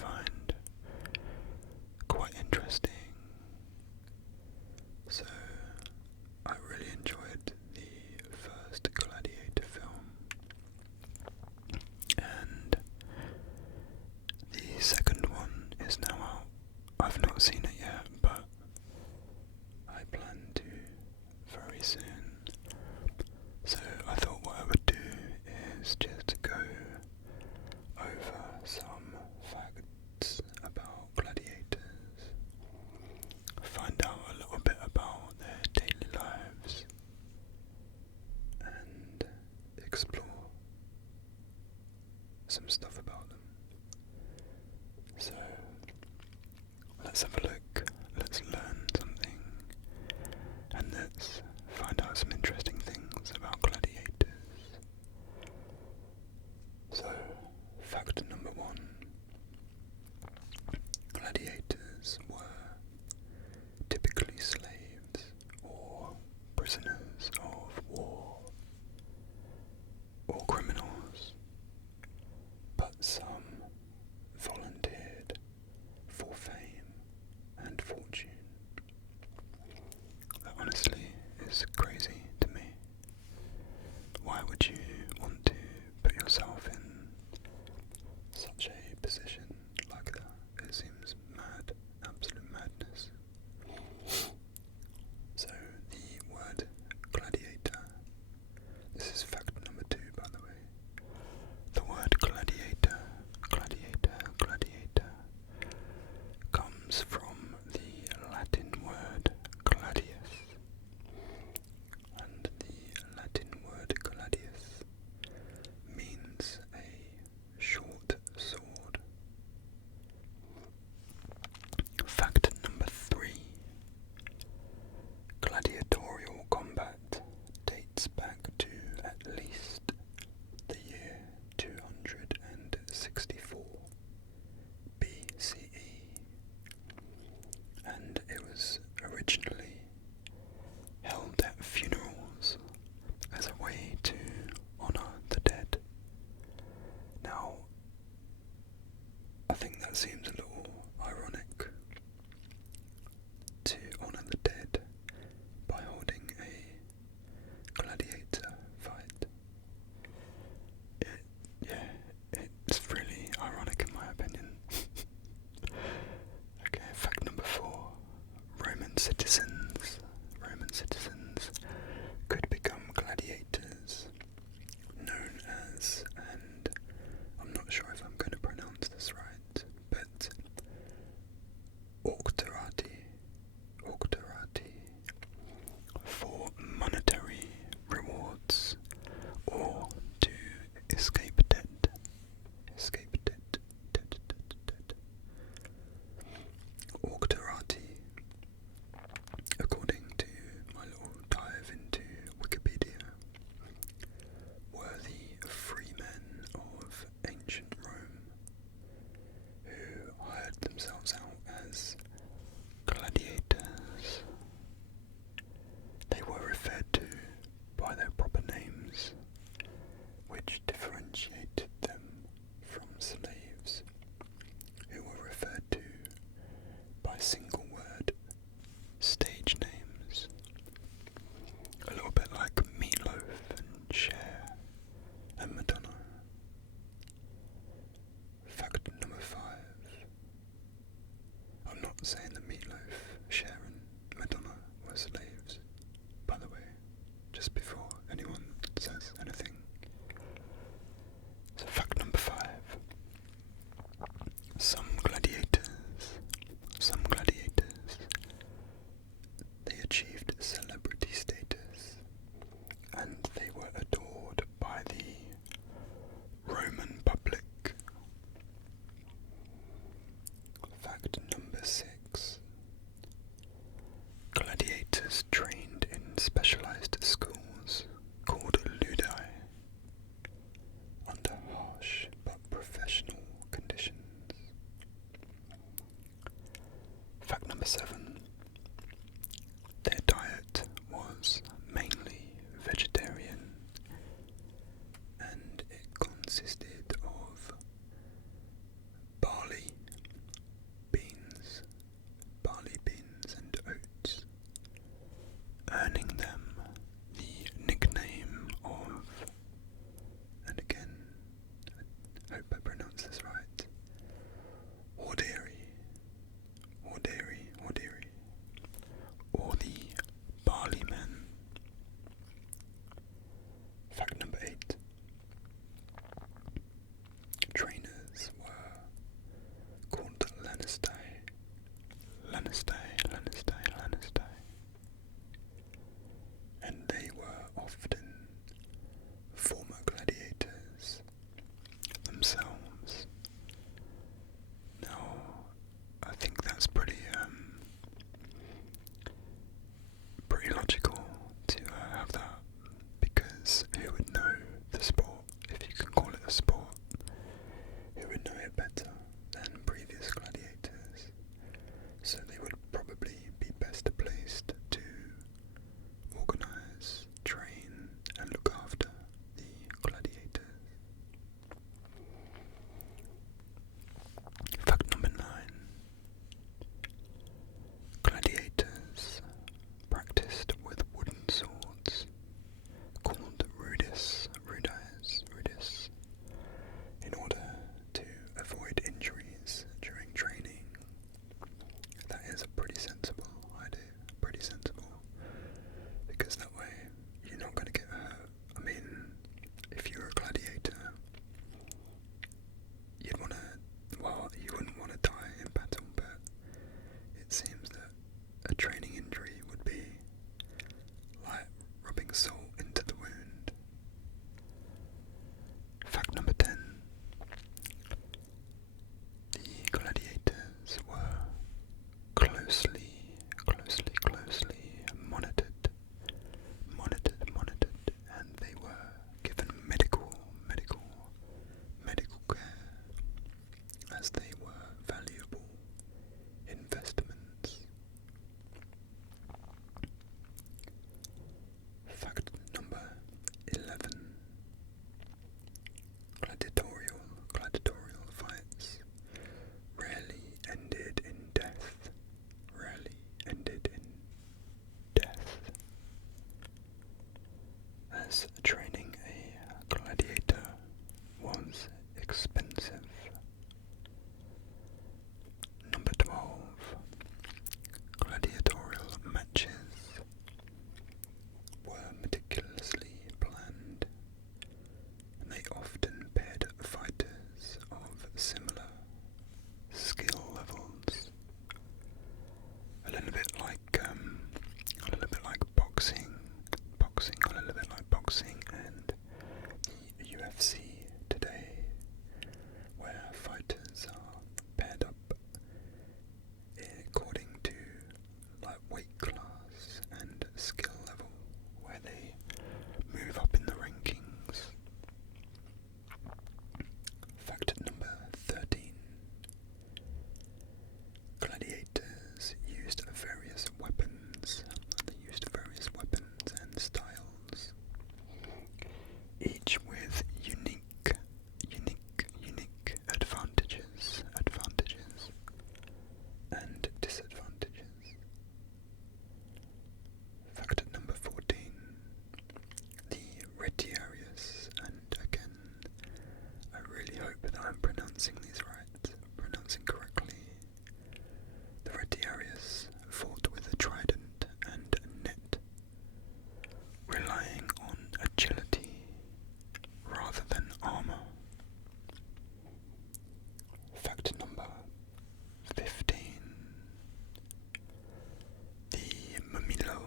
find quite interesting. So, I really enjoyed the first Gladiator film, and the second one is now out. I've not seen it yet, but I plan to very soon. So I thought what I would do is just go over some facts about gladiators, find out a little bit about their daily lives, and explore some stuff about them. So let's have a look, let's learn something, and let's find out some interesting things about gladiators. So, fact number 1. Gladiators were typically slaves or prisoners of war or criminals, but some volunteered for fame and fortune. That honestly is crazy to me. Why would you want to put yourself in such a position like that? It seems mad, absolute madness. So the word gladiator, this is fact number 2 by the way, gladiators who would know the sport, if you can call it a sport, who would know it better than previous gladiators, so they would probably be best placed to organise, train and look after the gladiators. Fact number 9. Gladiators practiced with wooden swords called rudis, in order to avoid injuries during training. That is a pretty sensible idea, because that way you're not going to get hurt. I mean, if you're a gladiator, you wouldn't want to die in battle, but it seems that a training injury would be like rubbing salt into the wound. Fact number 10. The gladiators were closely monitored, and they were given medical care, as they were valuable investments. Fact number 11. Gladiatorial fights rarely ended in death. As training a gladiator was expensive. Number 12. Gladiatorial matches were meticulously planned, and they often paired fighters of similar skill levels. A little bit like boxing and the UFC today, where fighters are paired up according to like weight class and skill level, where they move up in the rankings. Fact number 13. Gladiators used various weapons. And styles, each with unique advantages and disadvantages. Fact number 14. The retiarius, and again, I really hope that I'm pronouncing correctly. The retiarius fought with a trident and a net, relying on agility rather than armor. Fact number 15. The Mamilo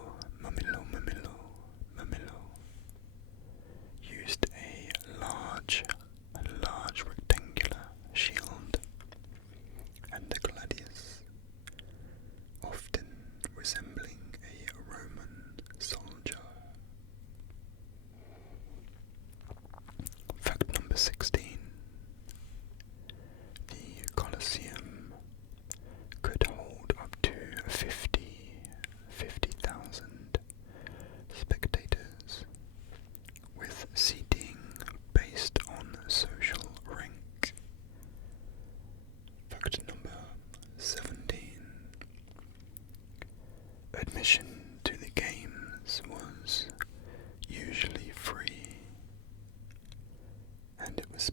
used a large rectangular shield, and the gladius, often resembling a Roman soldier. Fact number 16. The Colosseum could hold up to 50,000 spectators, with seating based on social rank. Fact number 17. Admission to the games was usually free, and it was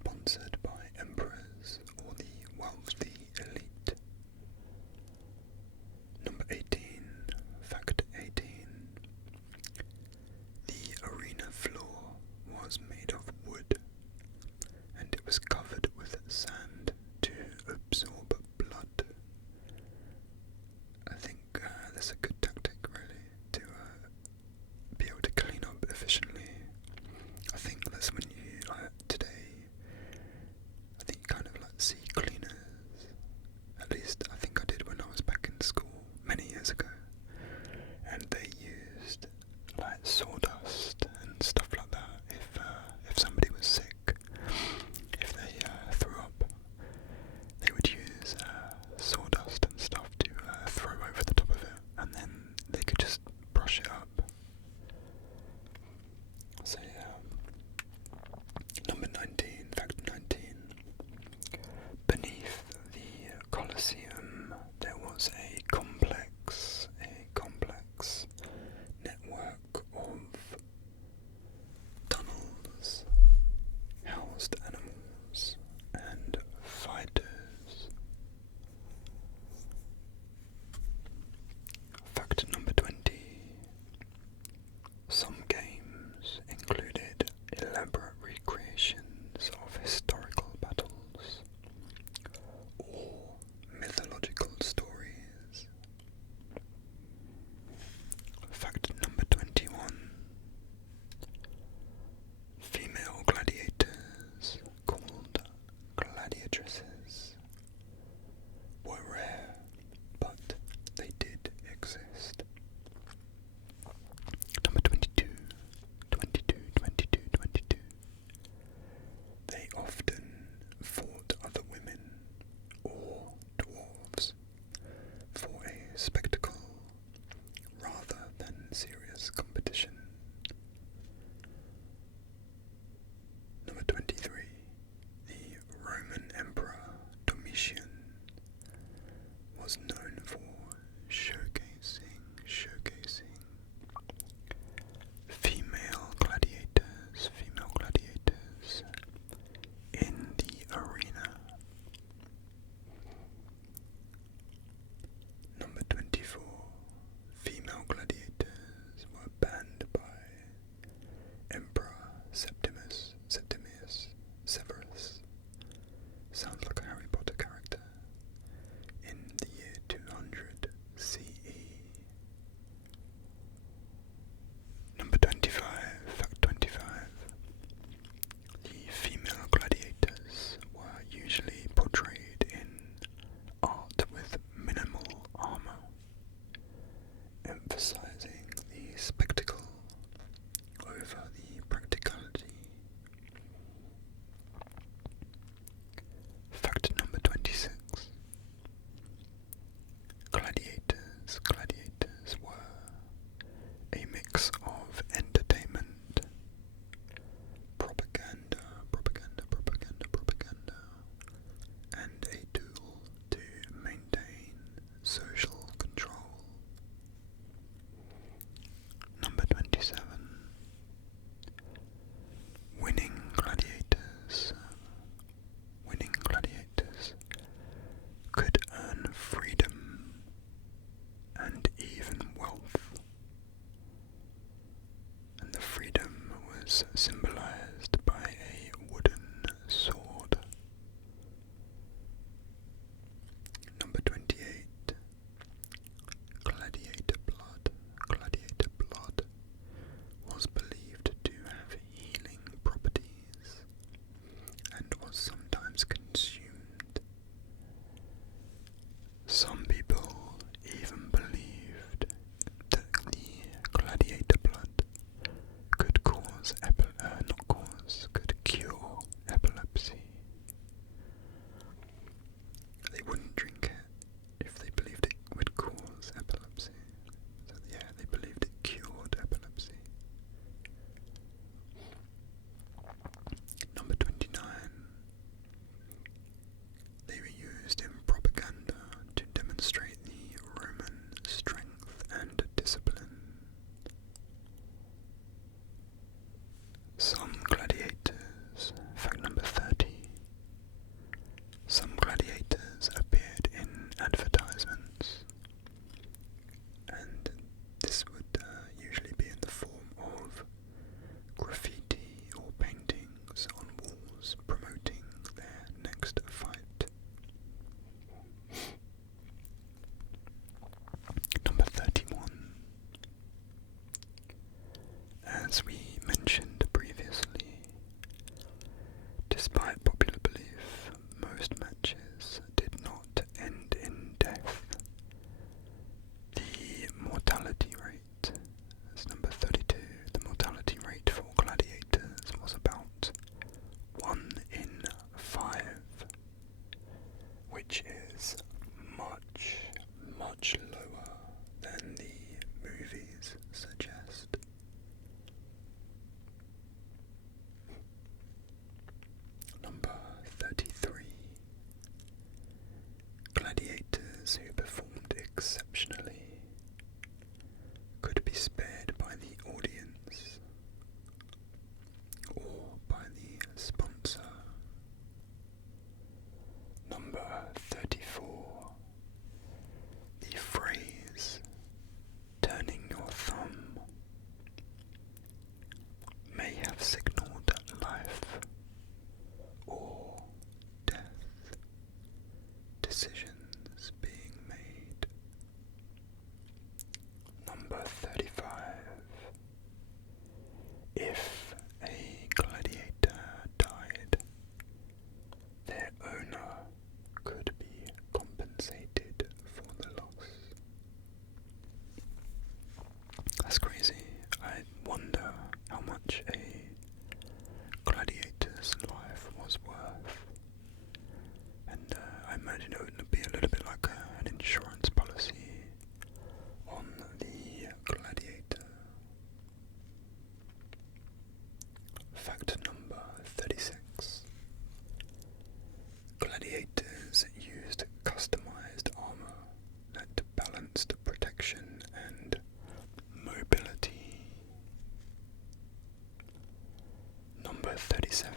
37.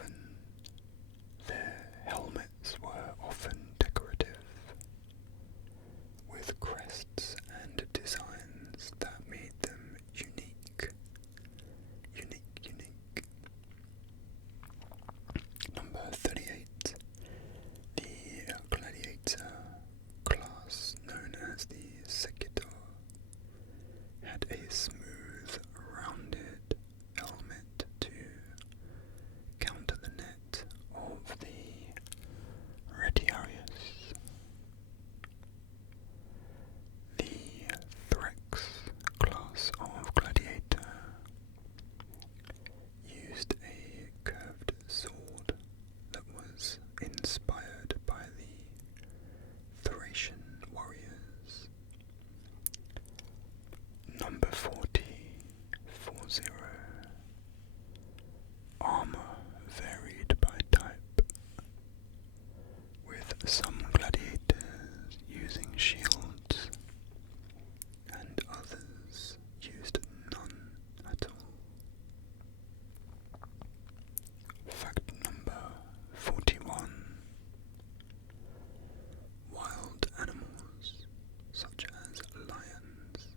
Their helmets were often decorative, with crests and designs that made them unique. Number 38. The Gladiator class, known as the Secutor, had a smooth, rounded helmet to counter the net of the Retiarius. The Threx class of gladiator used a curved sword that was inspired by the Thracian warriors. Number 40. Armor varied by type, with some gladiators using shields and others used none at all. Fact number 41. Wild animals such as lions,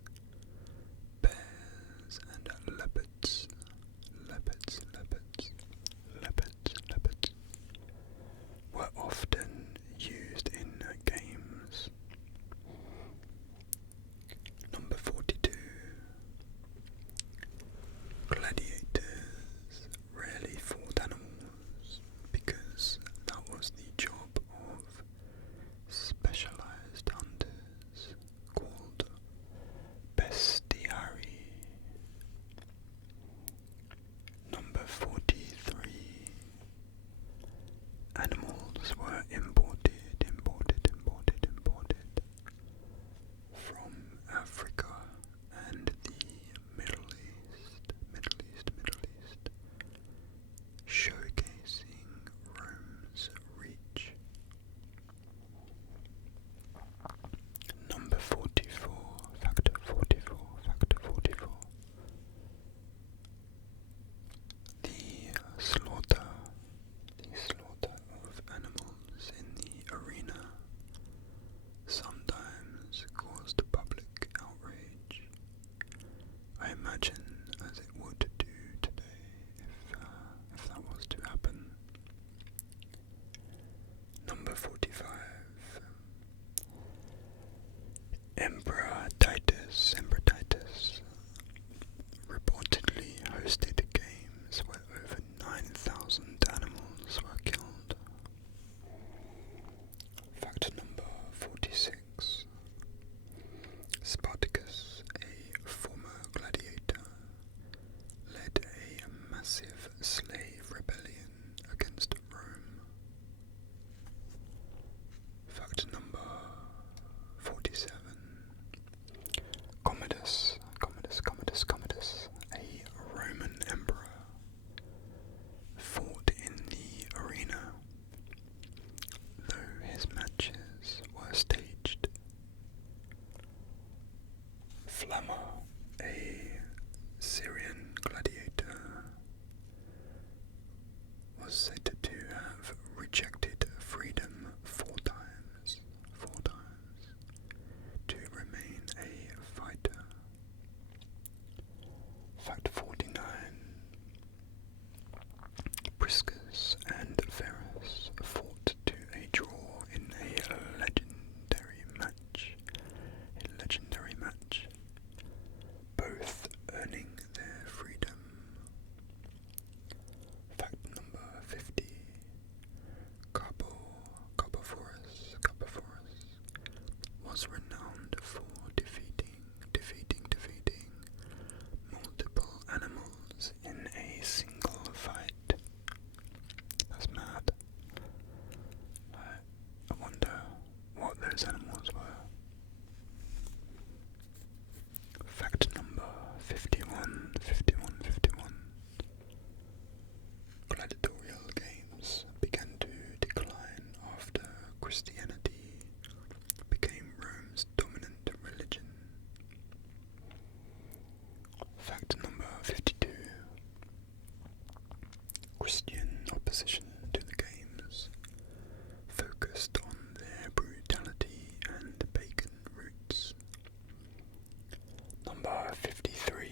bears and leopards were often used in games. Number 42. Gladiators rarely fought animals because that was the job of specialized hunters called bestiari. Number 43. Animals were imported from Africa and the Middle East, showcasing Rome's reach. Number 44. Factor 44. The slaughter of animals in the arena sometimes caused public outrage. I imagine as it would do today if that was to happen. Number 45. Emperor Titus reportedly hosted games where over 9,000 animals were killed. Fact number 46. Spartacus, a former gladiator, led a massive slave rebellion against Rome. Fact number 47. Commodus, a Roman emperor, fought in the arena, though his matches were staged. Flamma, a Syrian gladiator, was said to have rejected freedom four times to remain a fighter. Fact 49. Priscus and Verus fought to a draw in a legendary match, both earning their freedom. Fact number 50. Carbophorus was renowned for defeating multiple animals in a single fight. That's mad. I wonder what those animals were. Fact number 51. Gladiatorial games began to decline after Christianity became Rome's dominant religion. Fact number 52. Christian opposition to the games, focused on their brutality and pagan roots. Number 53.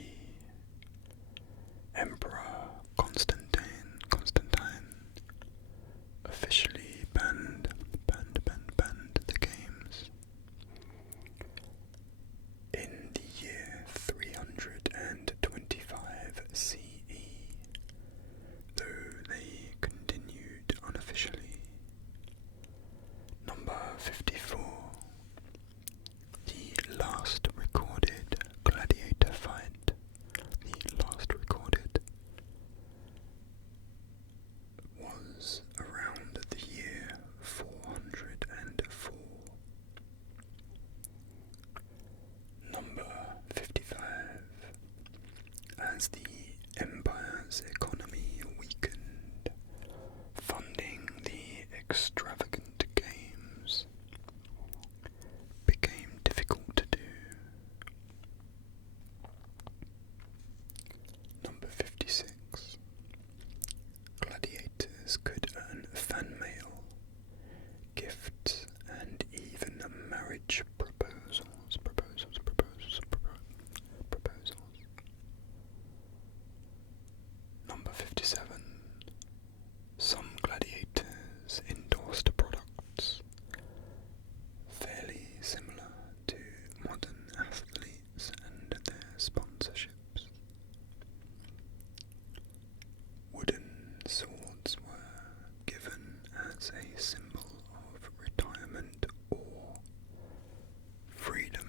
Emperor Constantine officially banned the games. In the year 325 CE, though they continued unofficially. Number 54. The last recorded gladiator fight. The last recorded was around the year 404. Number 55. As the empire's economy weakened, funding the extravagant games became difficult to do. Number 56. Gladiators could earn fan mail, gifts, and even marriage proposals. Number 57. Some gladiators endorsed products fairly similar to modern athletes and their sponsorships. Wooden swords were given as a symbol of retirement or freedom.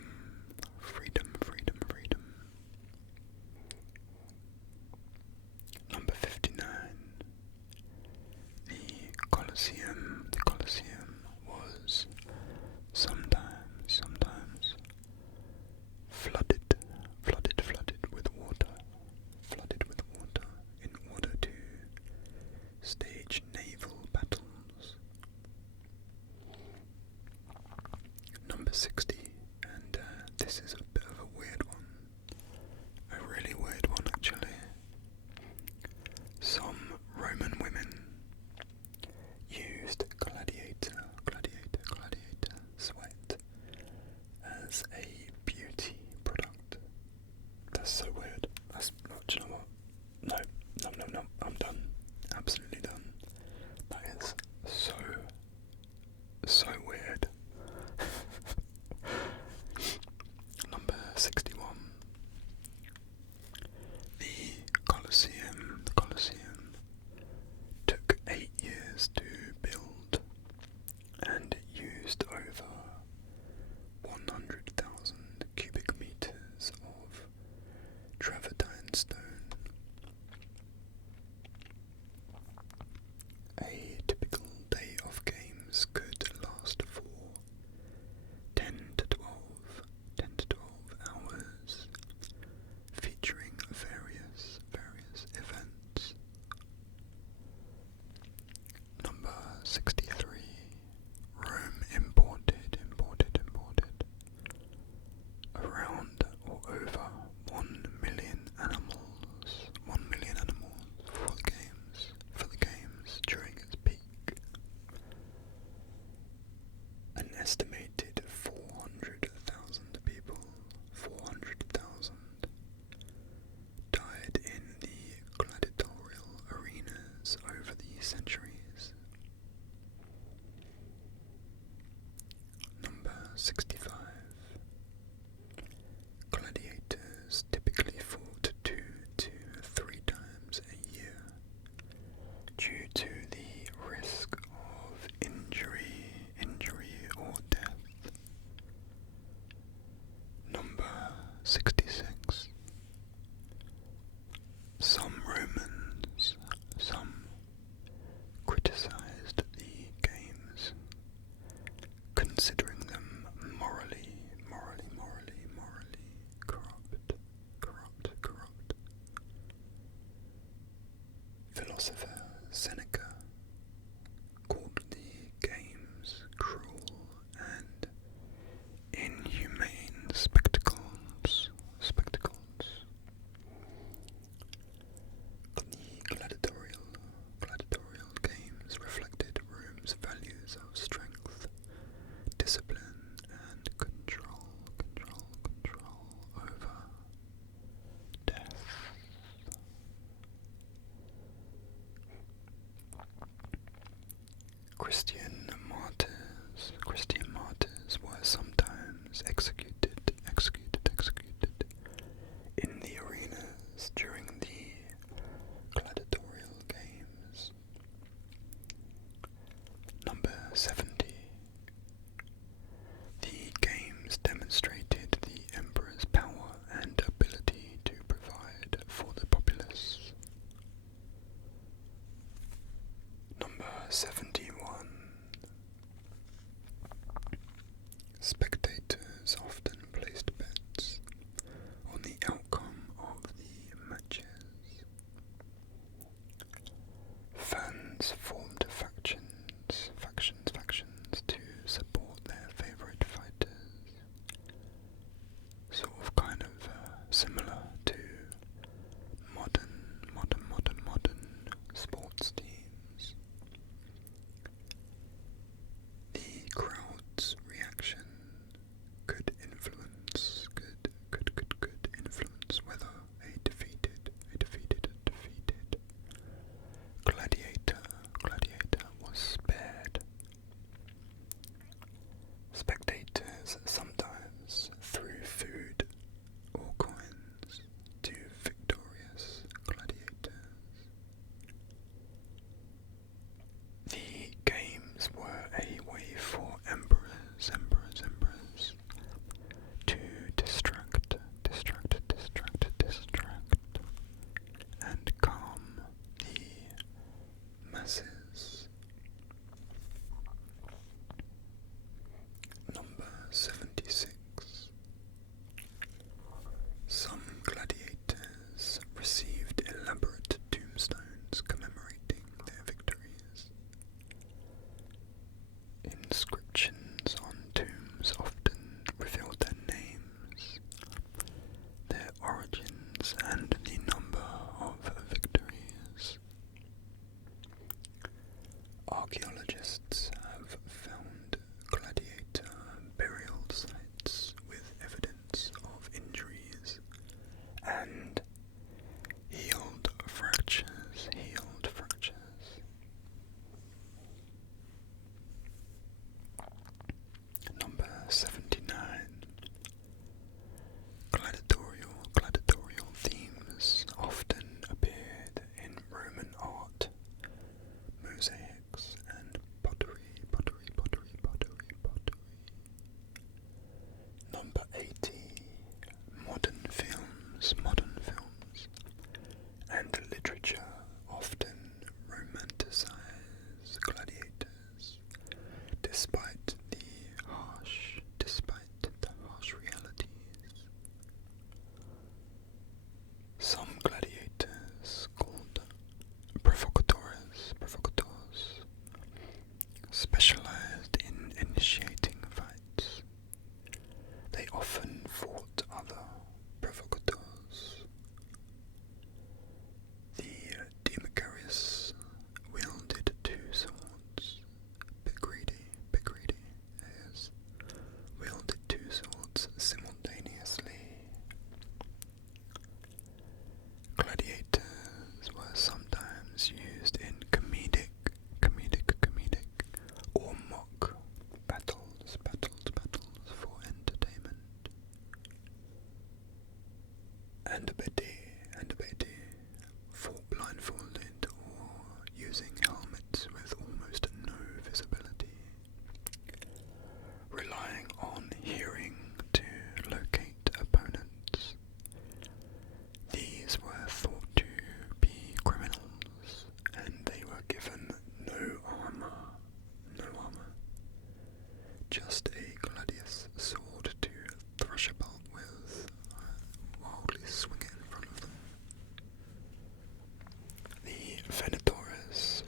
Number 59. The Colosseum was sometimes flooded with water in order to stage naval battles. Number 60, and this is a bit of a weird one, a really weird one actually. Some Roman women used gladiator sweat as a beauty product. That's so weird. Do you know what? No, I'm done. Absolutely done. That is so weird. Number 61. The Colosseum took 8 years to build and used over 100,000 cubic meters of travertine stone. A typical day of games could last for 10 to 12 hours, featuring various events. Number 63. Rome imported around or over 1 million animals for the games during its peak. An estimated 400,000 people died in the gladiatorial arenas over the centuries. Number 65. Gladiators typically fought 2 to 3 times a year due to the risk of injury or death. Number 66. Some Christian martyrs were sometimes executed in the arenas during the gladiatorial games. Number 70. The games demonstrated the emperor's power and ability to provide for the populace. Number 71. Spectators often placed bets on the outcome of the matches. Fans formed factions to support their favourite fighters. Sort of kind of similar to modern sports teams. The crowd's reaction could influence whether a defeated gladiator was spared. Spectators sometimes threw food or coins to victorious gladiators. The games were a way for emperors to distract and calm the masses. Number 76. Some gladiators received elaborate tombstones commemorating their victories. Inscriptions on tombs often revealed their names, their origins, and the number of victories. Archaeologists have found gladiator burial sites with evidence of injuries and healed fractures. Number 79. Gladiatorial themes often appeared in Roman art, mosaics, and pottery. Number 80. Modern films and literature often romanticize gladiators, despite the harsh realities. Some gladiators, called provocateurs, specialized in initiating fights. They often fought other provocateurs. The Democritus wielded two swords. Pegridi has wielded two swords simultaneously. Gladiators were sometimes used in comedic or mock battles for entertainment. And abeti fought blindfolded or using helmets with almost no visibility, relying on hearing to locate opponents. These were thought to be criminals, and they were given no armor, just a gladius sword to thrash about with, wildly swing it in front of them. The Venatores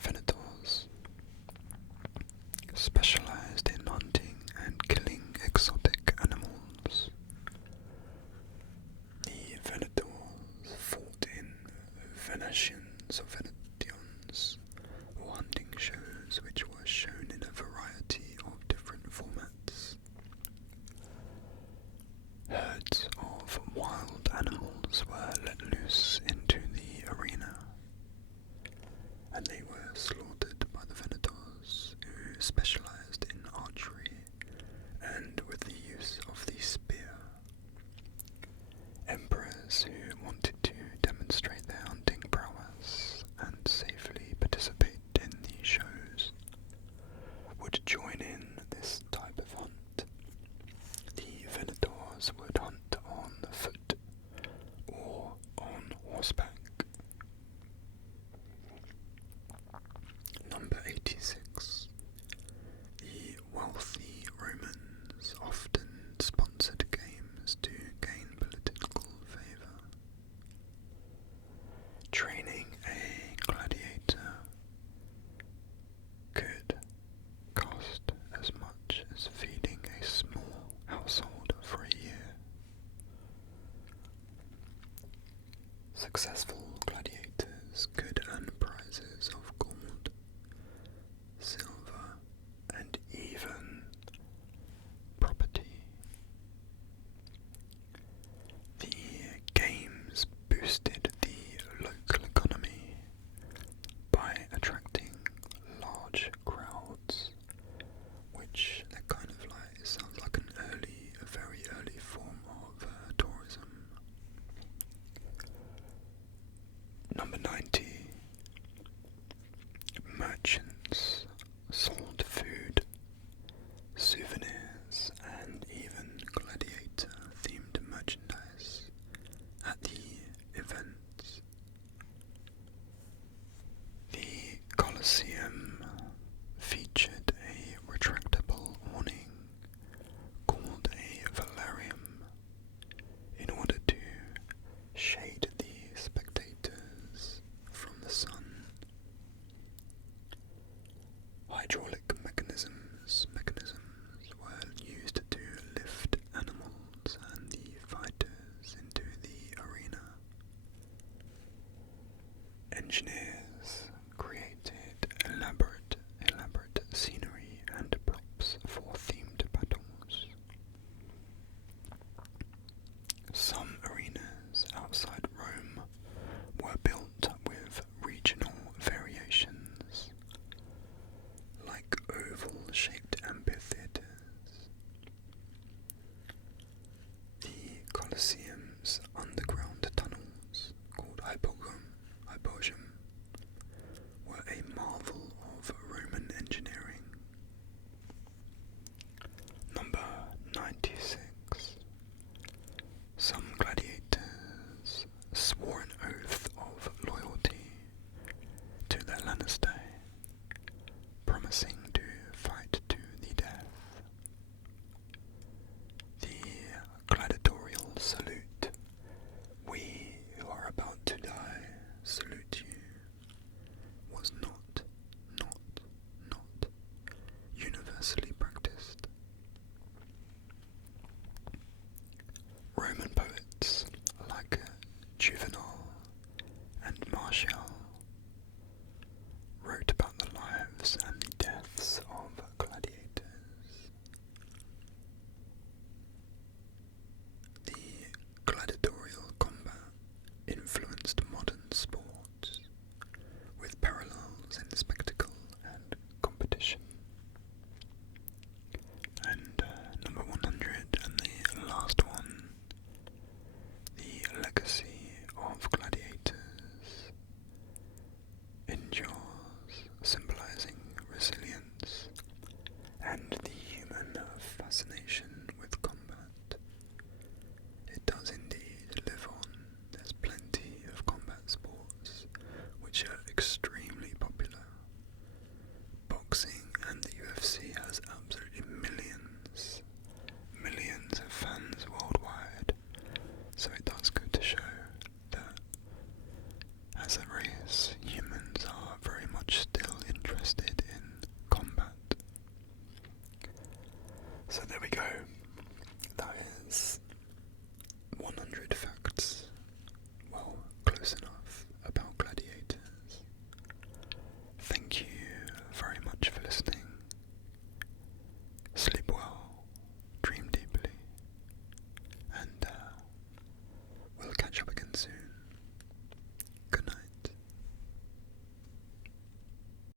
Hydraulic mechanisms were used to lift animals and the fighters into the arena. Engineers created elaborate scenery and props for themed battles. Some arenas outside Rome were built with regional variations, like oval-shaped amphitheatres. The Colosseum's underground tunnels, called hypogeum, were a marvel of Roman engineering. Number 96. Some gladiators swore an oath of loyalty to their Lannister, promising